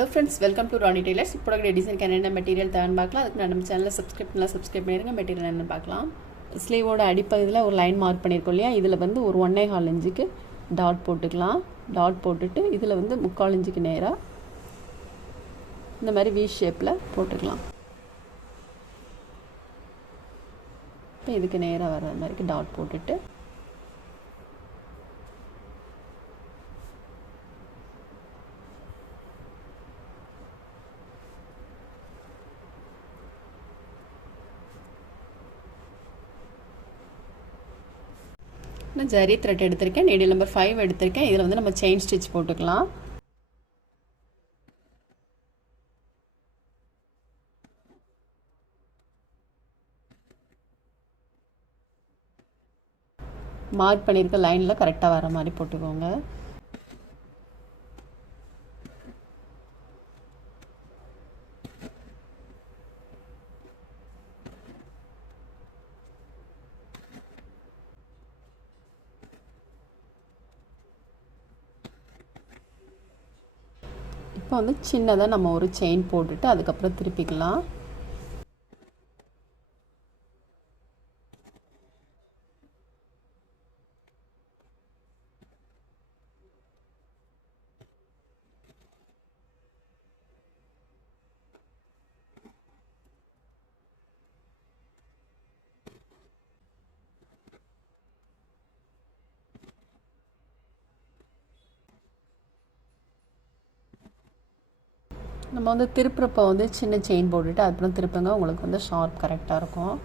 Hello friends, welcome to Ronnie Tailors. இப்போ கூட design என்ன மெட்டீரியல் தேவைன்னு பார்க்கலாம். அதுக்கு நம்ம சேனலை சப்ஸ்கிரைப் பண்ணிடுங்க. மெட்டீரியல் என்னன்னு பார்க்கலாம். ஸ்லீவோட அடிப்பகுதியில் ஒரு லைன் மார்க் பண்ணியிருக்கோம் இல்லையா, இதில் வந்து ஒரு 1.25 இன்ச்சுக்கு டாட் போட்டுக்கலாம். டாட் போட்டுட்டு இதில் வந்து 3/4 இன்ச்சுக்கு நேராக இந்த மாதிரி வி ஷேப்பில் போட்டுக்கலாம். இப்போ இதுக்கு நேராக வர்ற மாதிரிக்கு டாட் போட்டுட்டு நான் ஜரி த்ரெட் எடுத்திருக்கேன். நீடில் நம்பர் 5 எடுத்திருக்கேன். இதில் வந்து நம்ம செயின் ஸ்டிச் போட்டுக்கலாம். மார்க் பண்ணியிருக்க லைனில் கரெக்டாக வர மாதிரி போட்டுக்கோங்க. இப்போ வந்து சின்னதாக நம்ம ஒரு செயின் போட்டுட்டு அதுக்கப்புறம் திருப்பிக்கலாம். நம்ம வந்து திருப்புறப்போ வந்து சின்ன செயின் போட்டுட்டு அதுக்கப்புறம் திருப்புங்க, உங்களுக்கு வந்து ஷார்ப் கரெக்டாக இருக்கும்.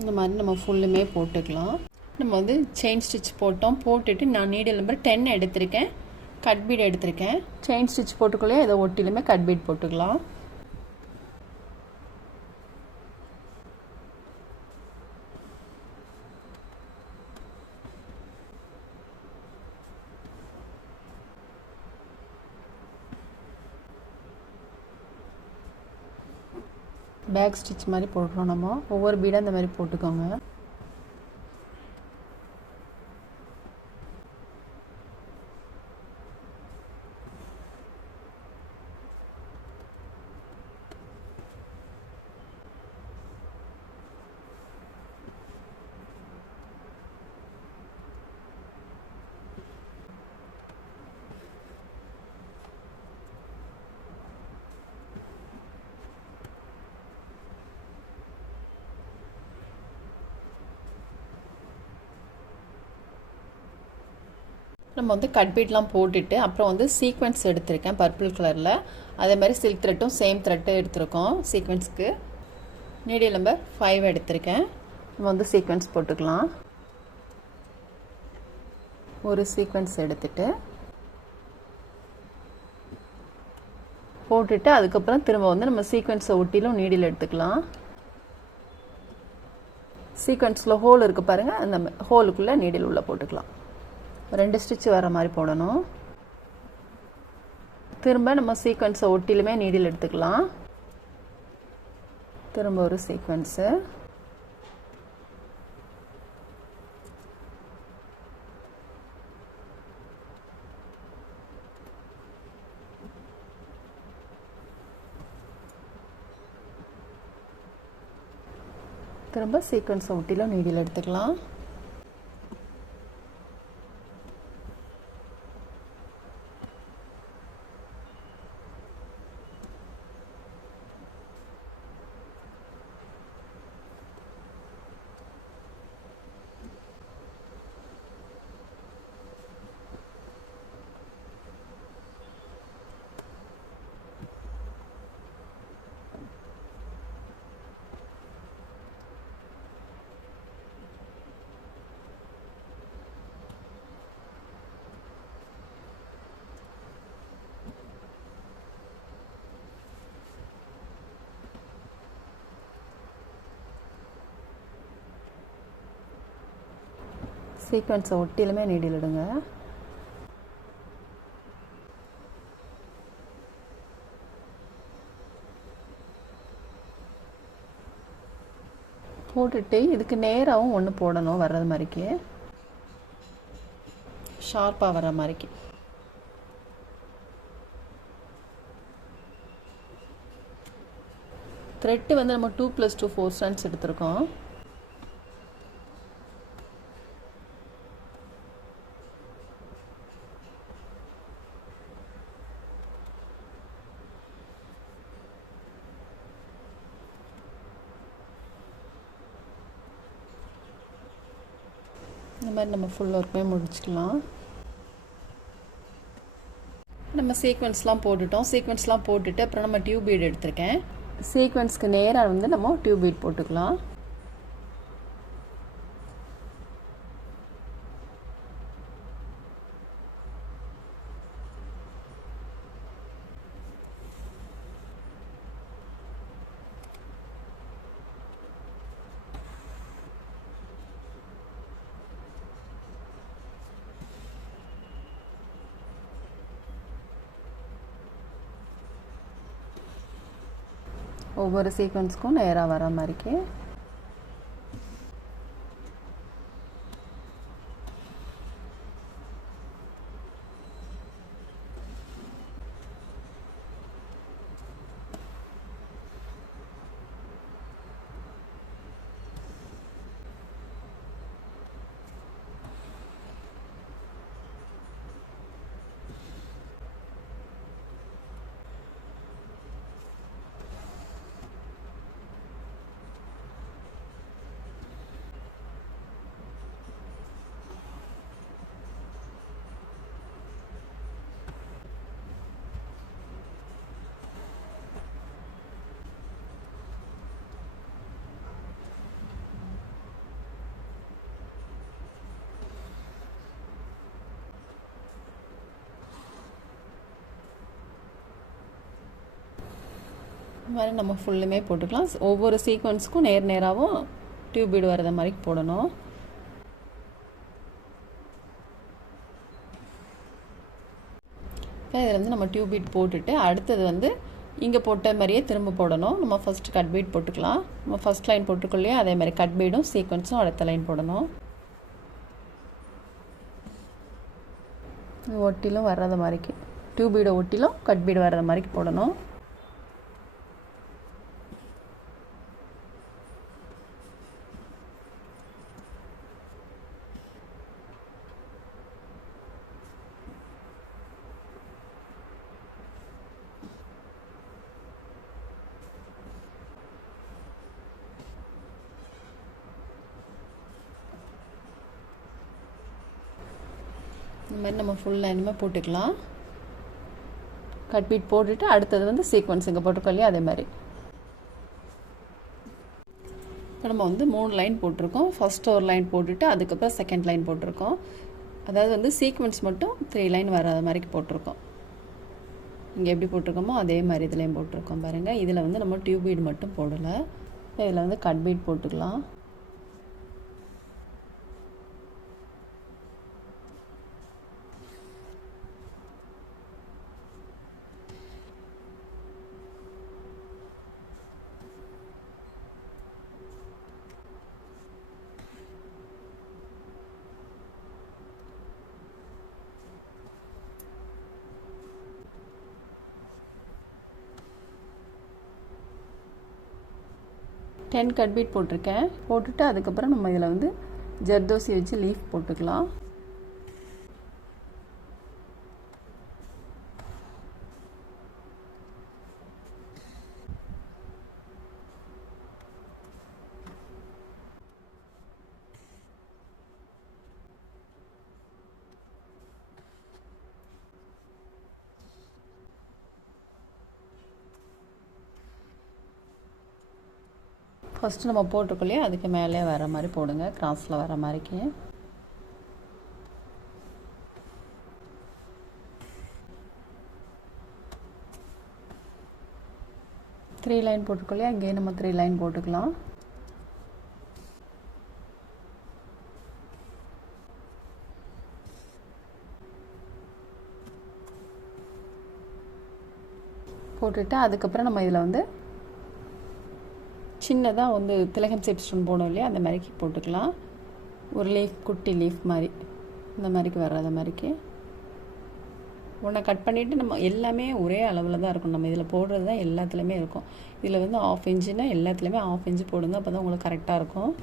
இந்த மாதிரி நம்ம ஃபுல்லுமே போட்டுக்கலாம். நம்ம வந்து செயின் ஸ்டிச் போட்டுட்டு நான் நீடில் நம்பர் 10 எடுத்திருக்கேன். கட் பீட் எடுத்திருக்கேன். செயின் ஸ்டிச் போட்டுக்குள்ளே இதை ஒட்டிலுமே கட் பீட் போட்டுக்கலாம். பேக் ஸ்டிச் மாதிரி போடுறோம். நம்ம ஒவ்வொரு பீடாக இந்த மாதிரி போட்டுக்கோங்க. நம்ம வந்து கட் பீட்லாம் போட்டுட்டு அப்புறம் வந்து சீக்வென்ஸ் எடுத்திருக்கேன் பர்பிள் கலரில். அதே மாதிரி சில்க் த்ரெட்டும் சேம் த்ரெட்டு எடுத்திருக்கோம். சீக்வென்ஸ்க்கு நீடில் நம்பர் 5 எடுத்திருக்கேன். நம்ம வந்து சீக்வென்ஸ் போட்டுக்கலாம். ஒரு சீக்வென்ஸ் எடுத்துட்டு போட்டுட்டு அதுக்கப்புறம் திரும்ப வந்து நம்ம சீக்வென்ஸை ஒட்டிலும் நீடில் எடுத்துக்கலாம். சீக்வென்ஸில் ஹோல் இருக்குது பாருங்கள், அந்த ஹோலுக்குள்ளே நீடில் உள்ளே போட்டுக்கலாம். 2 ஸ்டிச் வர மாதிரி போடணும். திரும்ப நம்ம சீக்வென்ஸை ஒட்டிலுமே நீடில் எடுத்துக்கலாம். திரும்ப ஒரு சீக்வென்ஸு, திரும்ப சீக்வென்ஸை ஒட்டிலும் நீடில் எடுத்துக்கலாம். சீக்வென்ஸை ஒட்டிலுமே நீடில் எடுங்க. போட்டுட்டு இதுக்கு நேராகவும் ஒன்று போடணும், வர்றது மாதிரிக்கு ஷார்ப்பாக வர்ற மாதிரிக்கு. த்ரெட்டு வந்து நம்ம 2 + 2 4 ஸ்டாண்ட்ஸ் எடுத்திருக்கோம். இந்த மாதிரி நம்ம ஃபுல் ஒர்க்குமே முடிச்சுக்கலாம். நம்ம சீக்வன்ஸ்லாம் போட்டுட்டோம். சீக்வன்ஸ்லாம் போட்டுட்டு அப்புறம் நம்ம டியூப் பீட் எடுத்திருக்கேன். சீக்வன்ஸ்க்கு நேராக வந்து நம்ம டியூப் பீட் போட்டுக்கலாம். ஒவ்வொரு சீக்வன்ஸ்க்கும் நேராக வர மாதிரிக்கு. இந்த மாதிரி நம்ம ஃபுல்லுமே போட்டுக்கலாம். ஒவ்வொரு சீக்வன்ஸுக்கும் நேராகவும் டியூப் பீடு வர்ற மாதிரி போடணும். இதில் வந்து நம்ம டியூப் பீட் போட்டுட்டு அடுத்தது வந்து இங்கே போட்ட மாதிரியே திரும்ப போடணும். நம்ம ஃபஸ்ட்டு கட் பீட் போட்டுக்கலாம். நம்ம ஃபஸ்ட் லைன் போட்டுக்கோ இல்லையா, அதே மாதிரி கட் பீடும் சீக்வன்ஸும் அடுத்த லைன் போடணும். ஒட்டிலும் வர்றது மாதிரிக்கு டியூப் பீடை ஒட்டிலும் கட் பீடு வர்ற மாதிரிக்கு போடணும். இந்த மாதிரி நம்ம ஃபுல் லைனுமே போட்டுக்கலாம். கட் பீட் போட்டுட்டு அடுத்தது வந்து சீக்வன்ஸ் இங்கே போட்டுக்கோ இல்லையா, அதே மாதிரி. இப்போ நம்ம வந்து 3 லைன் போட்டிருக்கோம். ஃபஸ்ட்டு ஒரு லைன் போட்டுட்டு அதுக்கப்புறம் செகண்ட் லைன் போட்டிருக்கோம். அதாவது வந்து சீக்வன்ஸ் மட்டும் 3 லைன் வராத மாதிரி போட்டிருக்கோம். இங்கே எப்படி போட்டிருக்கோமோ அதே மாதிரி இதுலேயும் போட்டிருக்கோம் பாருங்கள். இதில் வந்து நம்ம டியூப் பீட் மட்டும் போடலை. இதில் வந்து கட் பீட் போட்டுக்கலாம். டென் கட் பீட் போட்டிருக்கேன். போட்டுட்டு அதுக்கப்புறம் நம்ம இதில் வந்து ஜர்தோசி வச்சு லீஃப் போட்டுக்கலாம். ஃபஸ்ட்டு நம்ம போட்டுக்கொள்ளே அதுக்கு மேலே வர மாதிரி போடுங்க, கிராஸில் வர மாதிரிக்கு. த்ரீ லைன் போட்டுக்கொள்ளே அங்கேயே நம்ம 3 லைன் போட்டுக்கலாம். போட்டுட்டு அதுக்கப்புறம் நம்ம இதில் வந்து சின்னதாக வந்து திலகம் ஷேப் ஸ்டோன் போடும் இல்லையா, அந்த மாதிரிக்கு போட்டுக்கலாம். ஒரு லீஃப், குட்டி லீஃப் மாதிரி இந்த மாதிரிக்கு வர்றது மாதிரிக்கு ஒன்றை கட் பண்ணிவிட்டு நம்ம எல்லாமே ஒரே அளவில் தான் இருக்கும். நம்ம இதில் போடுறது தான் எல்லாத்துலேயுமே இருக்கும். இதில் வந்து 1/2 இன்ச்சுன்னா எல்லாத்துலேயுமே 1/2 இன்ச்சு போடுங்க, அப்போ தான் உங்களுக்கு கரெக்டாக இருக்கும்.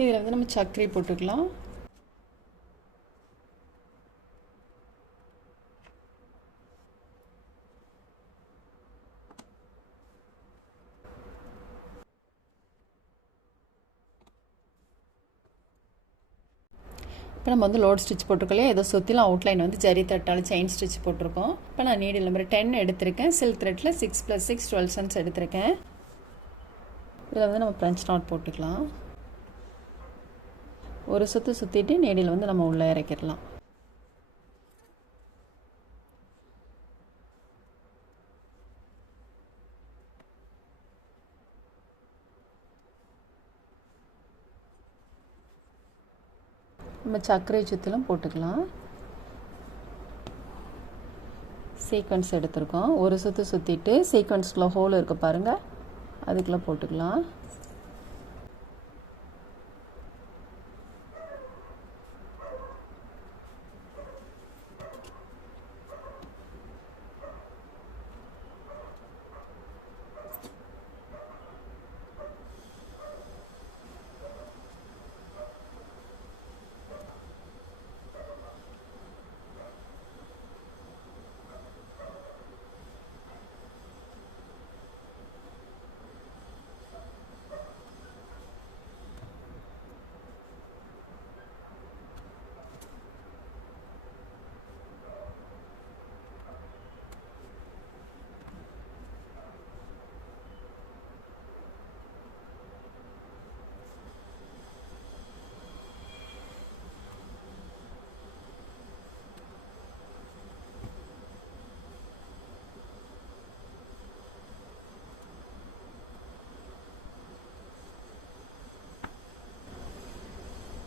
இதில் வந்து நம்ம சர்க்கரை போட்டுக்கலாம். இப்போ நம்ம வந்து லோட் ஸ்டிச் போட்டிருக்கோம். ஏதோ சுற்றிலும் அவுட்லைன் வந்து ஜரி த்ரெட்டால் செயின் ஸ்டிச் போட்டிருக்கோம். இப்போ நான் நீடில் நம்பர் 10 எடுத்திருக்கேன். சில்க் த்ரெட்டில் 6 + 6 12 cents எடுத்திருக்கேன். இதில் வந்து நம்ம ஃப்ரெஞ்ச் நாட் போட்டுக்கலாம். ஒரு சுற்று சுற்றிட்டு நீடில் வந்து நம்ம உள்ளே இறக்கிடலாம். நம்ம சர்க்கரை சுற்றிலும் போட்டுக்கலாம். சீக்வன்ஸ் எடுத்துருக்கோம். ஒரு சுற்று சுற்றிட்டு சீக்வன்ஸ்குள்ளே ஹோல் இருக்குது பாருங்கள், அதுக்குள்ளே போட்டுக்கலாம்.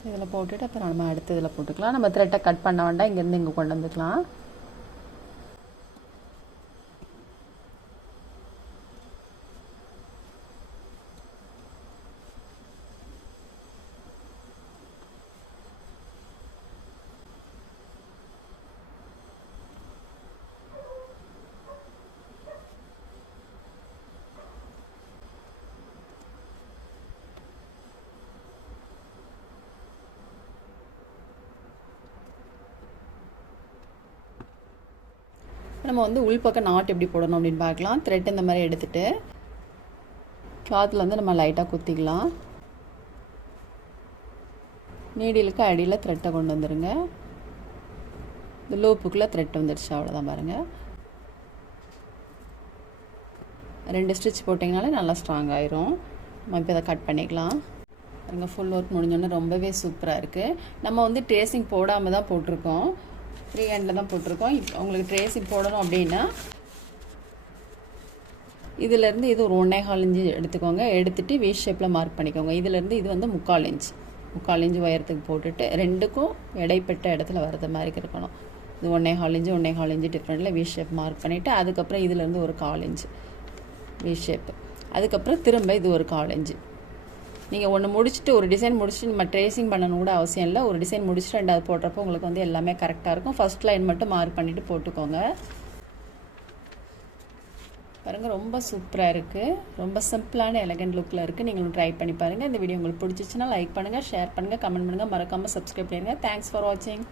இதில் போட்டுட்டு அப்புறம் நம்ம அடுத்து இதில் போட்டுக்கலாம். நம்ம த்ரெட்டை கட் பண்ண வேண்டாம், இங்கேருந்து இங்கே கொண்டு வந்துக்கலாம். நம்ம வந்து உள்பக்கம் நாட் எப்படி போடணும் அப்படின்னு பார்க்கலாம். த்ரெட் இந்த மாதிரி எடுத்துகிட்டு கிளாத்தில் வந்து நம்ம லைட்டாக குத்திக்கலாம். நீடிலுக்கு அடியில் த்ரெட்டை கொண்டு வந்துடுங்க. இந்த லூப்புக்குள்ளே த்ரெட் வந்துடுச்சு, அவ்வளோதான் பாருங்கள். 2 ஸ்டிச் போட்டிங்கனாலே நல்லா ஸ்ட்ராங் ஆயிரும். நம்ம இப்போ இதை கட் பண்ணிக்கலாம். பாருங்கள், ஃபுல் ஒர்க் முடிஞ்சோன்னே ரொம்பவே சூப்பராக இருக்குது. நம்ம வந்து ட்ரேசிங் போடாமல் தான் போட்டிருக்கோம், ஃப்ரீ ஹேண்டில் தான் போட்டிருக்கோம். இப்போ உங்களுக்கு ட்ரேசிங் போடணும் அப்படின்னா இதிலேருந்து இது ஒரு 1.25 இன்ச்சு எடுத்துக்கோங்க. எடுத்துகிட்டு வி ஷேப்பில் மார்க் பண்ணிக்கோங்க. இதிலேருந்து இது வந்து 3/4 இன்ச்சு உயரத்துக்கு போட்டுட்டு 2க்கும் இடைப்பட்ட இடத்துல வர்றது மாதிரி இருக்கணும். இது 1.25 இன்ச்சு டிஃப்ரெண்ட்டில் வி ஷேப் மார்க் பண்ணிவிட்டு அதுக்கப்புறம் இதிலேருந்து ஒரு 1/4 இன்ச்சு வி ஷேப்பு, அதுக்கப்புறம் திரும்ப இது ஒரு 1/4 இன்ச்சு. நீங்கள் ஒன்று முடிச்சுட்டு ஒரு டிசைன் முடிச்சுட்டு நம்ம ட்ரேசிங் பண்ணணும் கூட அவசியம் இல்லை. ஒரு டிசைன் முடிச்சுட்டு 2வது போடுறப்போ உங்களுக்கு வந்து எல்லாமே கரெக்டாக இருக்கும். ஃபஸ்ட் லைன் மட்டும் மார்க் பண்ணிவிட்டு போட்டுக்கோங்க. பாருங்கள், ரொம்ப சூப்பராக இருக்குது. ரொம்ப சிம்பிளான எலகண்ட் லுக்கில் இருக்குது. நீங்களும் ட்ரை பண்ணி பாருங்கள். இந்த வீடியோ உங்களுக்கு பிடிச்சிச்சுன்னா லைக் பண்ணுங்கள், ஷேர் பண்ணுங்கள், கமெண்ட் பண்ணுங்கள், மறக்காமல் சப்ஸ்கிரைப் பண்ணுங்கள். தேங்க்ஸ் ஃபார் வாட்சிங்.